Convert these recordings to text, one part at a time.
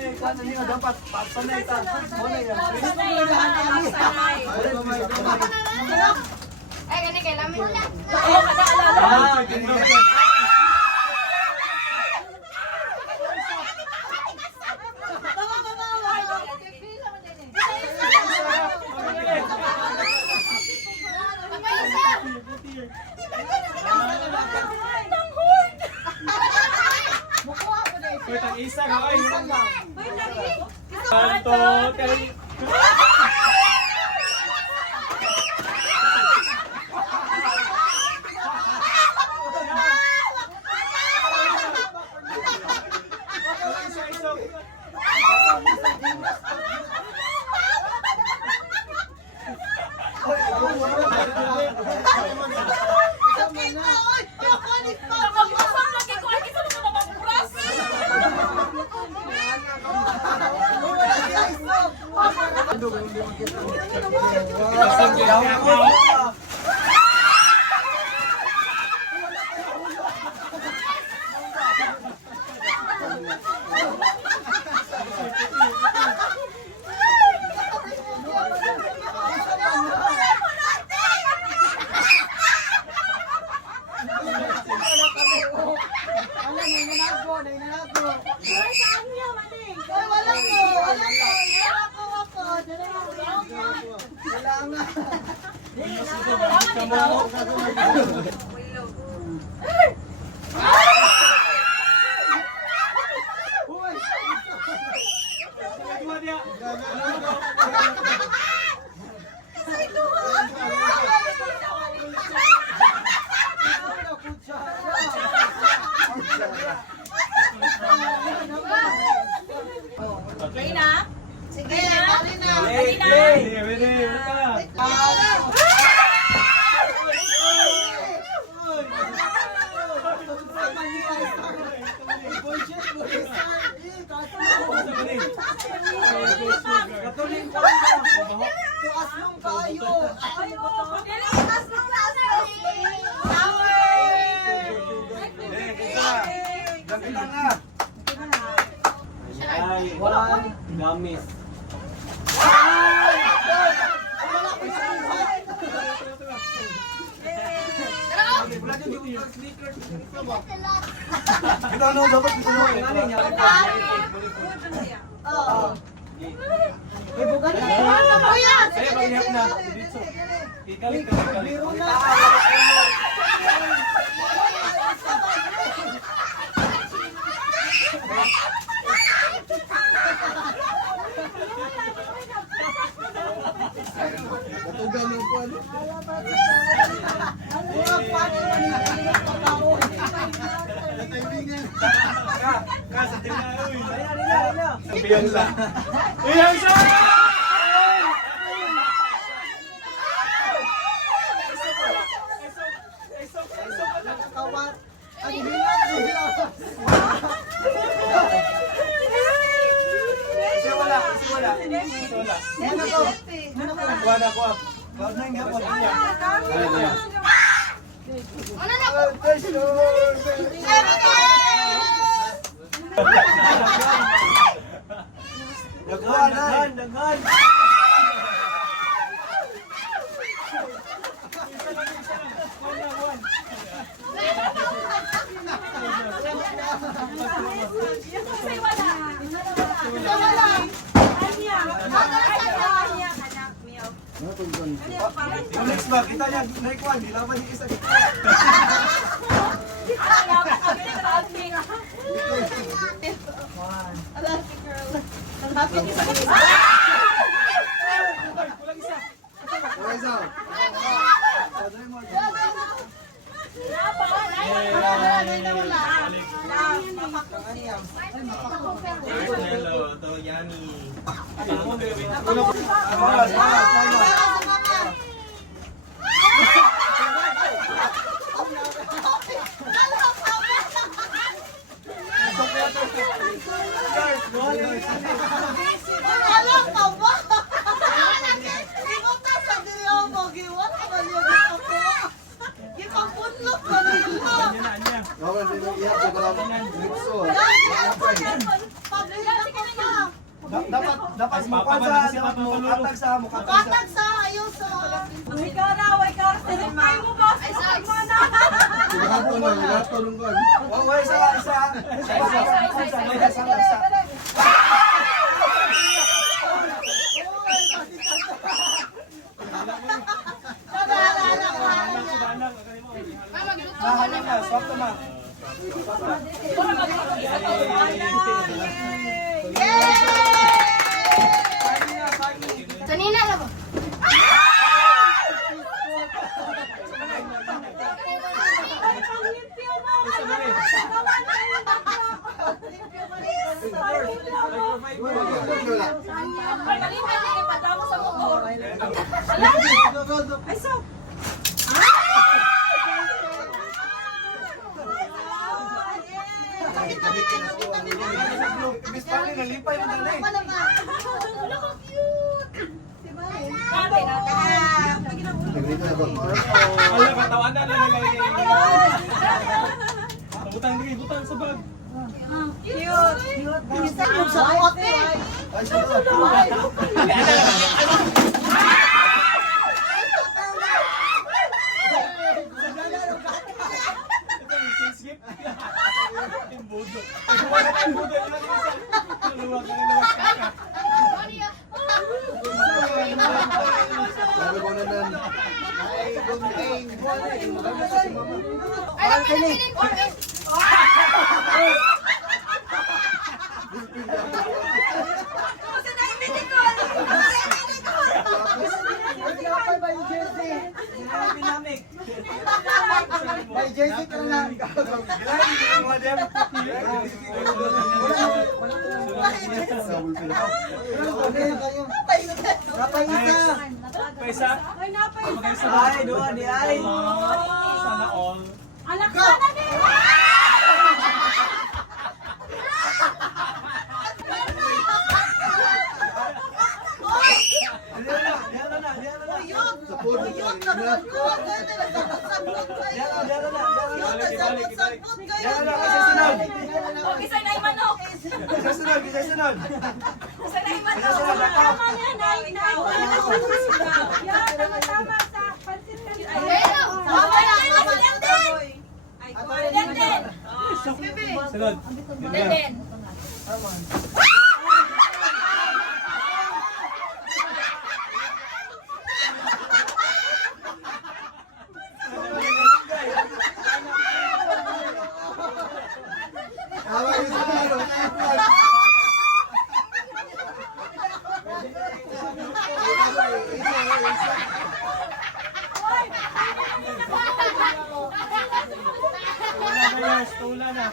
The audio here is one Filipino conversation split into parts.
Ano niyo dapat pagsanay ta. Wala yan. Ay, gani kay lamin. Ah, ganyan. Pwetang isa ka ay. Kanto kay. Okay na? Sige, dali na. Dali na. Ready. Ay, one gamis. Ano dapat dito mo ngaling yan. Oo. May bugan na. Saya maghihap na. Dito. Ikalit ka. Katugan ng kuwan. Sa tingnan. Sabihan lang. Ilang sa! Wala ko. Wag na nga wag Ano na po? Daghan. Next ba kita niya naikuan di laban ni isa. Hello, to yummy. Alam ka ba? Ikaw ka sa diriyo mo, giwan ka ba niyo dito po? Ipagpunlok ka nila. Lawan din ang iya sa kalaman. Nipso. Pabila ka pa. Dapat mo pa sa, dapat mo katag sa, mo katag sa. Katag sa, ayos sa. Ay, kara, tinipay mo ba? Ay, mana. Oh, wait, isa. Nahanap na, swap na ma. Kanina na ba? Pagalitan na ipadamo sa motor. Ay, so. Ibis pa rin, nalipay mo na rin. Wala ka cute. Ate, Wala ka, tawanan na lang lagi. Butang sa bag. Isa yung sa ote. Ay, sige. Skip. Yung budo. Wala kang budo. Naluwag ka na. Alam mo na feeling ko. Kasi naibitin ko. May jersey ka lang. Kapay isa. Paisa. Ay, napay. Ay, doon di ay. Sana all. Anak ka na din. Diyan na. Uyot. Uyot na naman ko. Ganda na sagbot kayo. Uyot na sagbot kayo. Diyan na, kasi sunod. O, kisay na imanok. Kasi sunod. Kisay na imanok. Tama niya, nay. Yan, tama sa pansit kanina. Ayun. Tama na. Tama na. Ay, Denden. Sunod. Denden. Tama yung sunod. Tula na.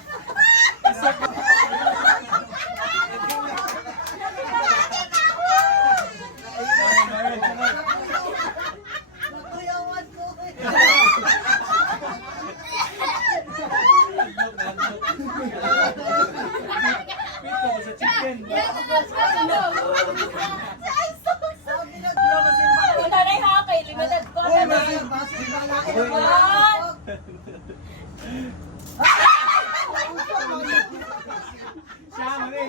Kuyawan ko. Pito sa chicken. Wala na yung hakay. Limited ko. Uy, basi Siya, mali.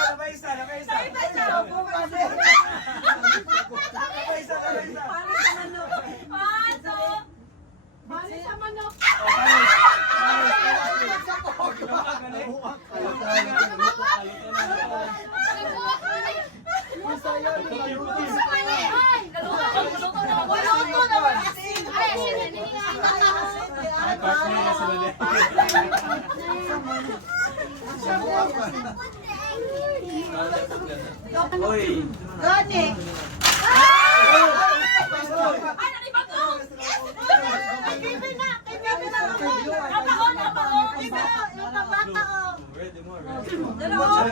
Nakaisa. Pasok. Bali sa manok. Uy. Gani. Ay, nalibag ko. Kaibigan na. Apaon. Yung tabata o. Ready more.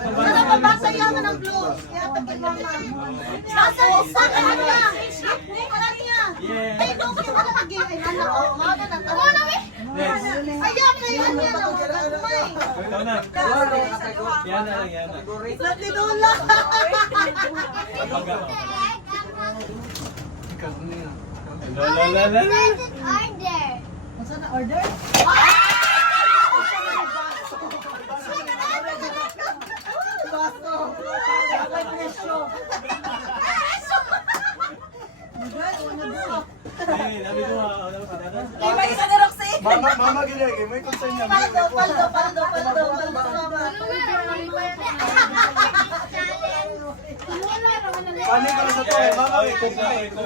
Sana mabasa yaman ang blue. Kaya takin mama. Sasa kanya. Wala niya. Yeah. Ay, no, kaya wala lagi. Ay, anak o. Mga na. Next. Ayan na yun yan. Ang gagmay. Ikaw na. Yan na lang, yan na. Natinula. Kapag ako. Lalalala. Saan na order? Mama ginagay, may concern niya. Paldo, mama. Paano ka na sa to eh? Mama, Ay, kung na, ito.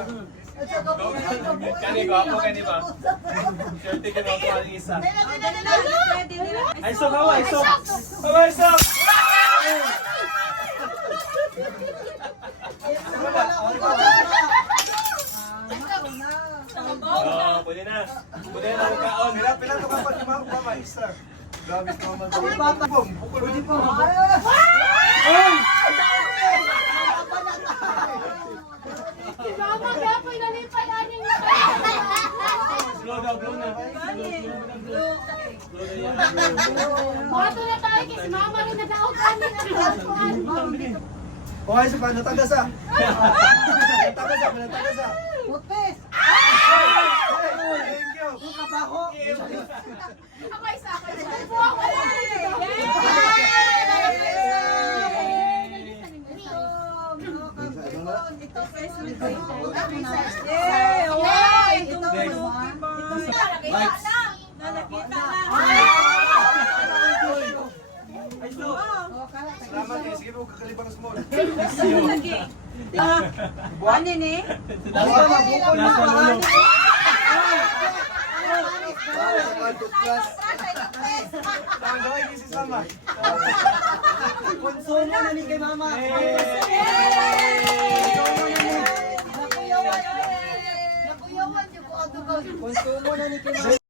Kani ko, ako kani ba? Swerte ka na ako ang isa. Ay, sok, hawa, ay, sok. Hawa, ay, sok. Oo, pwede na. Pwede na ang kaon. Pinato ka pa ni Mama, isa. Grabe ka naman. Pwede po. Mama, kaya po inalipay namin yung Slow daw, blow na. Slow na yan. Mato na tayo kasi mama rin nag-out namin. Okay, sa paano? Tagasa. Tagasa. Putis. Thank you. Ako isa. Buwak ko lang. Salamat eh. Sige po, kakalibang small. Ano ni? Gawin kisi sama. Konsumo na ni kay mama. Nakuyawan yung ko ato. Konsumo na ni kay mama.